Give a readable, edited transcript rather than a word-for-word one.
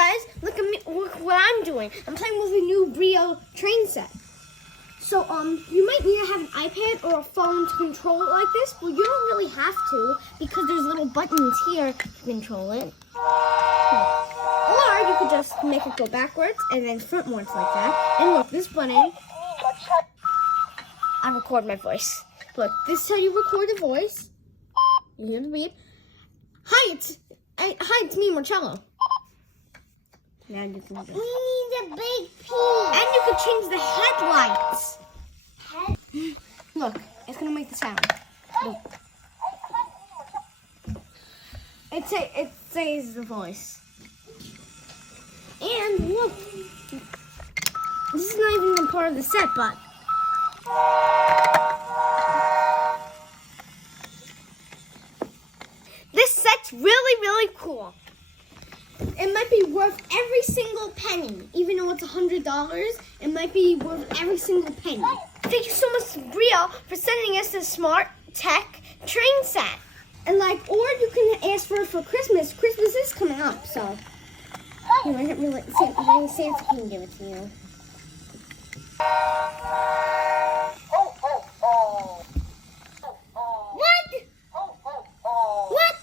guys, look at me, look what I'm doing. I'm playing with a new BRIO train set. So, you might need to have an iPad or a phone to control it like this. Well, you don't really have to because there's little buttons here to control it. Or you could just make it go backwards and then frontwards like that. And look, this button, I record my voice. Look, this is how you record a voice. You hear the beep. Hi, it's me, Marcello. Now you can just... We need a big piece. And you could change the headlights. Look, it's gonna make the sound. Look. It says the voice. And look, this is not even a part of the set, but this set's really, really cool. It might be worth every single penny. Even though it's $100, it might be worth every single penny. Thank you so much, BRIO, for sending us this smart tech train set. And or you can ask for it for Christmas. Christmas is coming up, so you might not really Santa can give it to you. What? What?